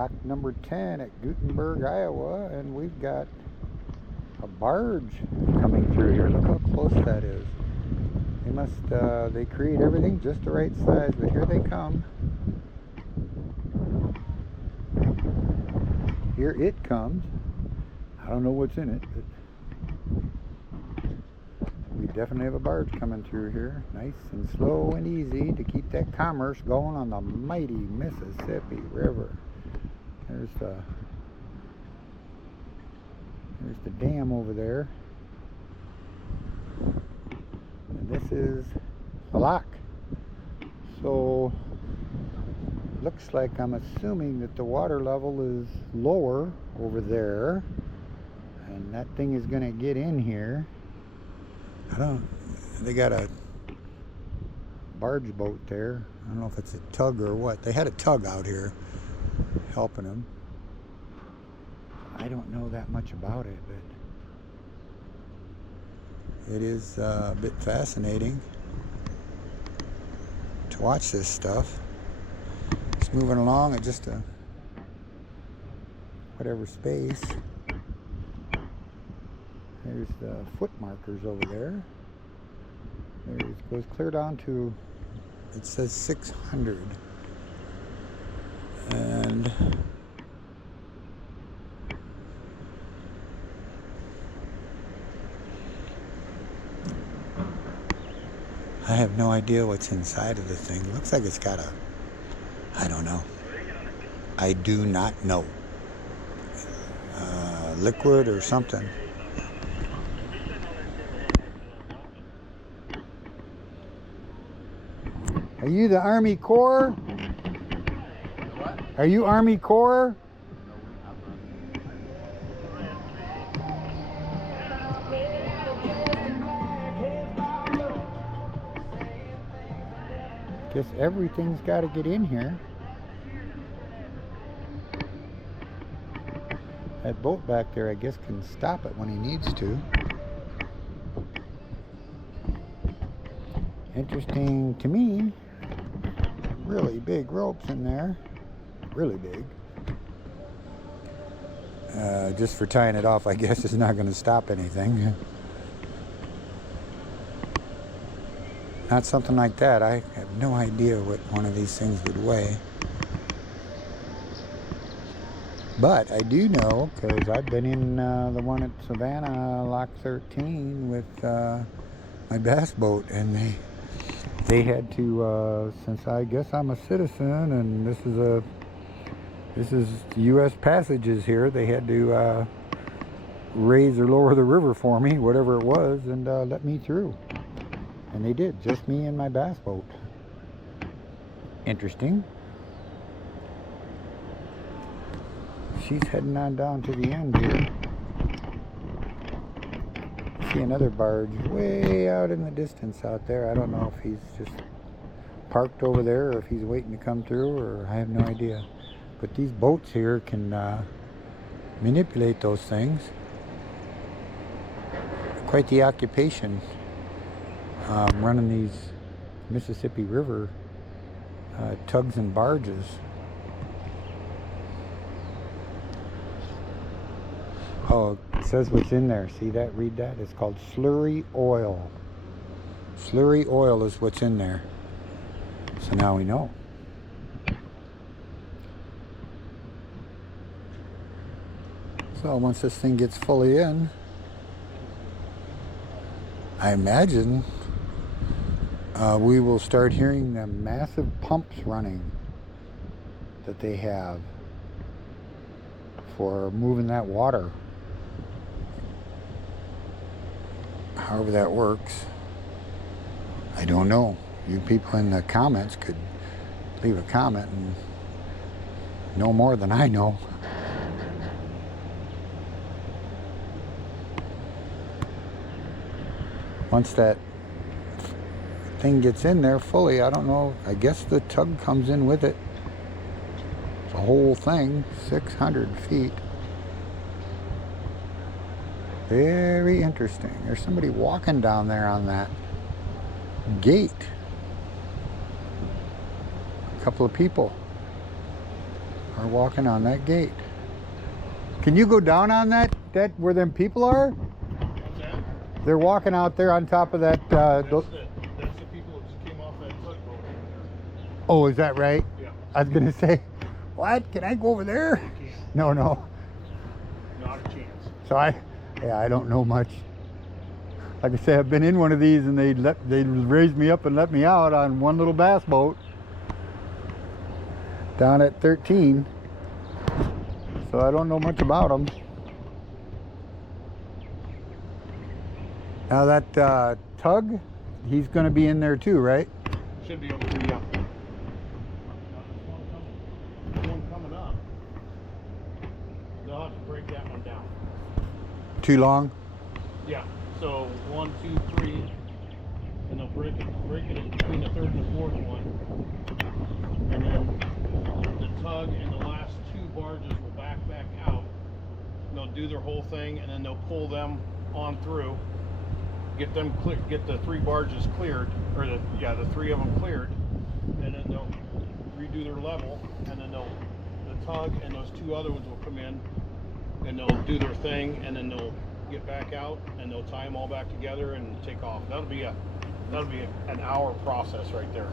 Lock number 10 at Gutenberg, Iowa, and we've got a barge coming through here. Look how close that is. They must, they create everything just the right size, but here they come. Here it comes. I don't know what's in it, but we definitely have a barge coming through here. Nice and slow and easy to keep that commerce going on the mighty Mississippi River. There's the dam over there. And this is the lock. So looks like, I'm assuming that the water level is lower over there, and that thing is going to get in here. They got a barge boat there. I don't know if it's a tug or what. They had a tug out here helping them. I don't know that much about it, but it is a bit fascinating to watch this stuff. It's moving along at just a whatever space. There's the foot markers over there. It goes clear down to, it says 600. And I have no idea what's inside of the thing. It looks like it's got a, I don't know. I do not know. Liquid or something. Are you the Army Corps? What? Are you Army Corps? Guess everything's got to get in here. That boat back there, I guess, can stop it when he needs to. Interesting to me. Really big ropes in there. Really big. Just for tying it off, I guess, is not going to stop anything. Not something like that. I have no idea what one of these things would weigh. But I do know, because I've been in the one at Savannah, Lock 13, with my bass boat, and they had to, since I guess I'm a citizen, and this is U.S. passages here, they had to raise or lower the river for me, whatever it was, and let me through. And they did, just me and my bass boat. Interesting. She's heading on down to the end here. See another barge way out in the distance out there. I don't know if he's just parked over there or if he's waiting to come through, or I have no idea. But these boats here can manipulate those things. Quite the occupation, running these Mississippi River tugs and barges. Oh, it says what's in there. See that? Read that? It's called slurry oil. Slurry oil is what's in there. So now we know. So once this thing gets fully in, I imagine we will start hearing the massive pumps running that they have for moving that water. However that works, I don't know. You people in the comments could leave a comment and know more than I know. Once that thing gets in there fully, I don't know, I guess the tug comes in with it. The whole thing, 600 feet. Very interesting. There's somebody walking down there on that gate. A couple of people are walking on that gate. Can you go down on that where them people are? What's that? They're walking out there on top of that. That's the people that just came off that tugboat over there. Oh, is that right? Yeah. I was gonna say, what? Can I go over there? You can't. No, no. Not a chance. So I don't know much. Like I say, I've been in one of these and they raised me up and let me out on one little bass boat down at 13. So I don't know much about them. Now that tug, he's going to be in there too, right? Should be able to, yeah. There's one coming up. They'll have to break that one down. Too long? Yeah. So 1, 2, 3, and they'll break it in between the third and the fourth one, and then the tug and the last 2 barges will back out. They'll do their whole thing, and then they'll pull them on through, get them get the 3 barges cleared, or the 3 of them cleared, and then they'll redo their level, and then the tug and those 2 other ones will come in, and they'll do their thing, and then they'll get back out, and they'll tie them all back together and take off. That'll be an hour process right there.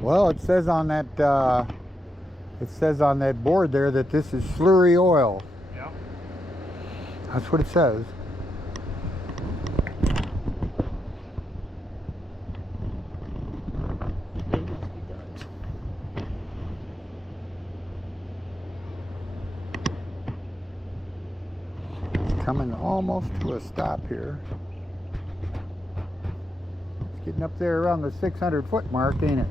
Well, it says on that board there that this is slurry oil. Yeah. That's what it says. Coming almost to a stop here. It's getting up there around the 600-foot mark, ain't it?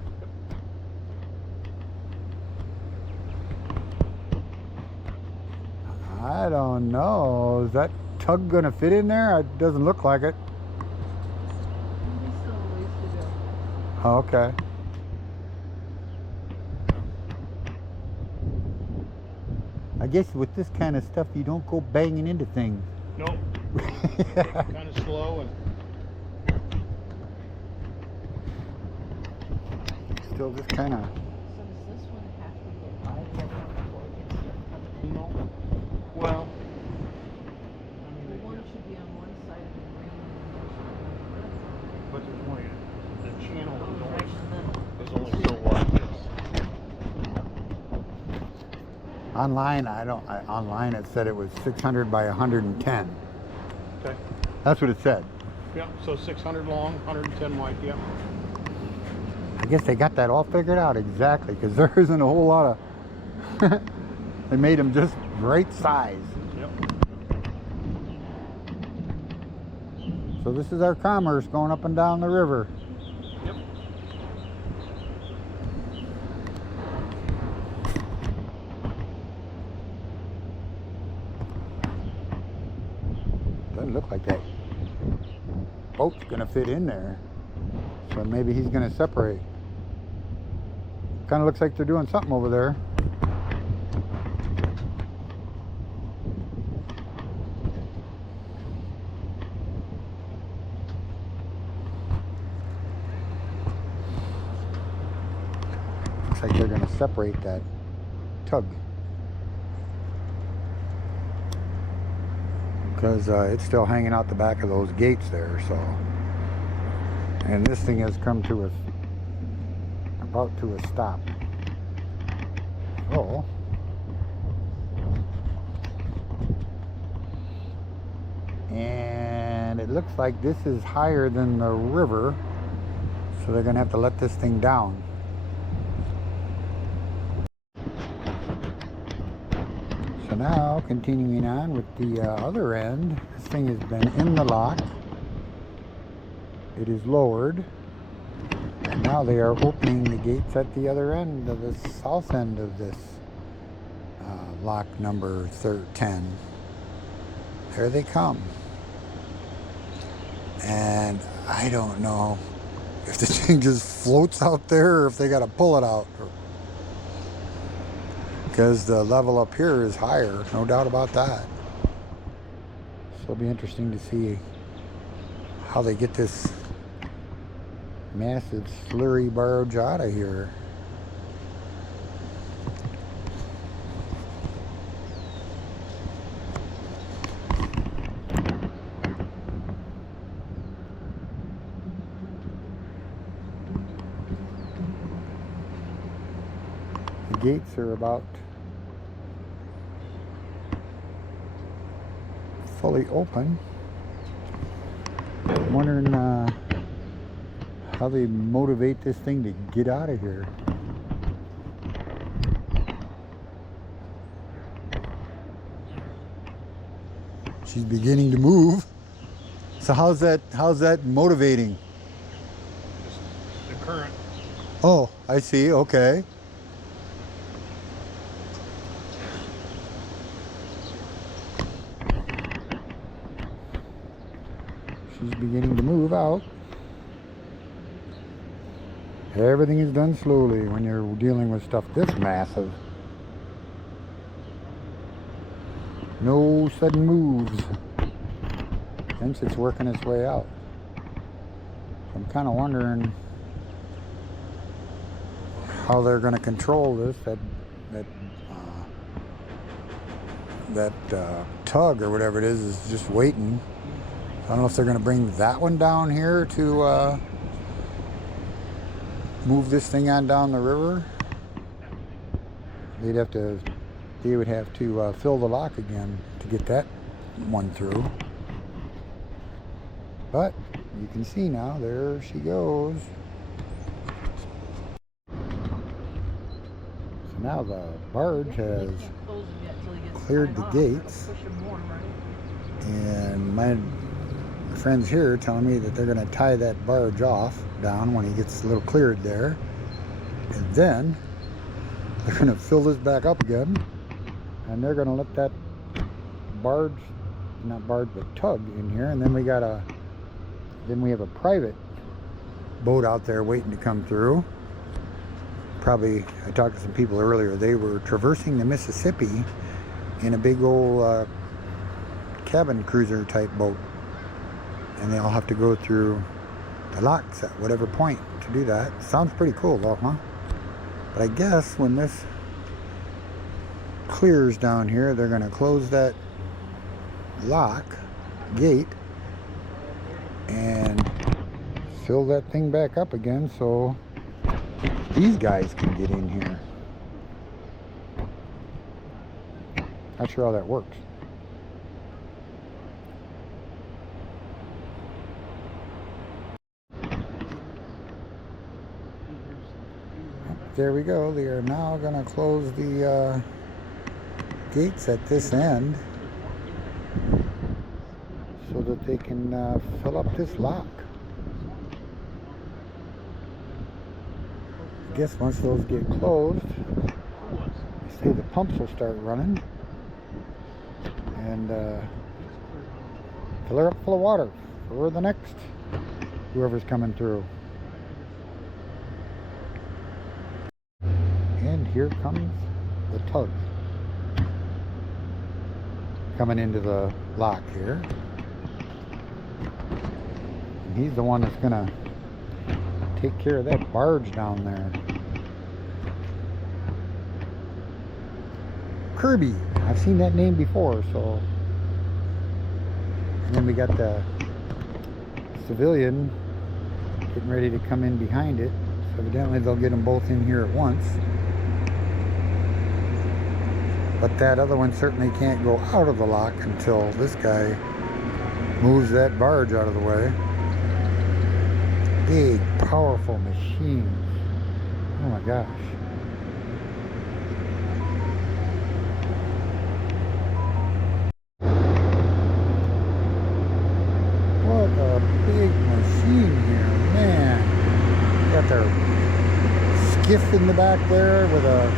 I don't know. Is that tug gonna fit in there? It doesn't look like it. Still a ways to go. Oh, okay. I guess with this kind of stuff, you don't go banging into things. Nope. Kind of slow and Still just kind of. So does this one have to get by the other one before it gets here? no. Well, The one should be on one side of the ring and but there's only the channel the is other right in the middle. only so wide. Online it said it was 600 by 110. Okay. That's what it said. Yeah. So 600 long, 110 wide. Yeah. I guess they got that all figured out exactly, because there isn't a whole lot of. They made them just right size. Yep. So this is our commerce going up and down the river. Yep. Doesn't look like that boat's gonna fit in there. So maybe he's gonna separate. Kind of looks like they're doing something over there. Looks like they're gonna separate that tug. Because it's still hanging out the back of those gates there, so. And this thing has come to a, about to a stop. So, and it looks like this is higher than the river, so they're gonna have to let this thing down. So now, continuing on with the other end, this thing has been in the lock. It is lowered. And now they are opening the gates at the other end of the south end of this lock number 10. There they come. And I don't know if the thing just floats out there or if they got to pull it out. Because the level up here is higher, no doubt about that. So it'll be interesting to see how they get this massive slurry barge out of here. The gates are about fully open. I'm wondering how they motivate this thing to get out of here. She's beginning to move. So how's that motivating? The current. Oh, I see. Okay. She's beginning to move out. Everything is done slowly when you're dealing with stuff this massive. No sudden moves. Hence it's working its way out. I'm kind of wondering how they're going to control this. That tug or whatever it is just waiting. I don't know if they're going to bring that one down here to move this thing on down the river. They would have to fill the lock again to get that one through. But you can see now, there she goes. So now the barge has cleared the gates, and my friends here are telling me that they're going to tie that barge off down when he gets a little cleared there, and then they're going to fill this back up again, and they're going to let that barge, not barge but tug in here, and then we have a private boat out there waiting to come through. Probably, I talked to some people earlier, they were traversing the Mississippi in a big old cabin cruiser type boat, and they all have to go through the locks at whatever point to do that. Sounds pretty cool though, huh? But I guess when this clears down here, they're going to close that lock gate and fill that thing back up again so these guys can get in here. Not sure how that works. There we go. They are now going to close the gates at this end so that they can fill up this lock. I guess once those get closed, they say the pumps will start running and fill her up full of water for the next whoever's coming through. And here comes the tug coming into the lock here. And he's the one that's gonna take care of that barge down there. Kirby, I've seen that name before, so. And then we got the civilian getting ready to come in behind it. So evidently they'll get them both in here at once. But that other one certainly can't go out of the lock until this guy moves that barge out of the way. Big, powerful machines. Oh my gosh. What a big machine here, man. Got their skiff in the back there with a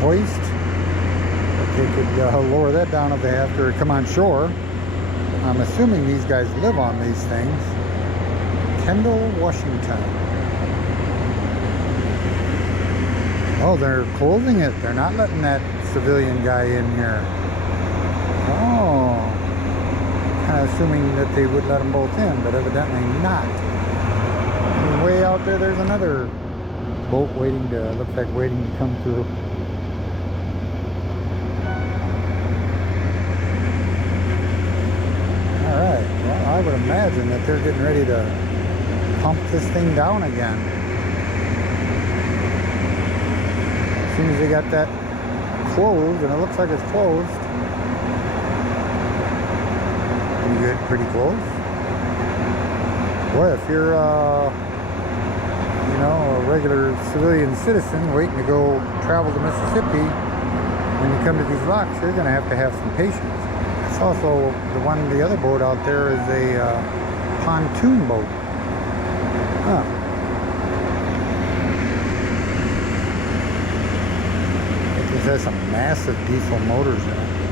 hoist. They could lower that down if they have to come on shore. I'm assuming these guys live on these things. Kendall, Washington. Oh, they're closing it. They're not letting that civilian guy in here. Oh. Kind of assuming that they would let them both in, but evidently not. way out there, there's another boat waiting to, looks like waiting to come through. Alright, well, I would imagine that they're getting ready to pump this thing down again. As soon as they got that closed, and it looks like it's closed. Pretty good, pretty close. Boy, if you're, you know, a regular civilian citizen waiting to go travel to Mississippi, when you come to these locks, you're going to have some patience. It's also the other boat out there is a pontoon boat. Huh. It has some massive diesel motors in it.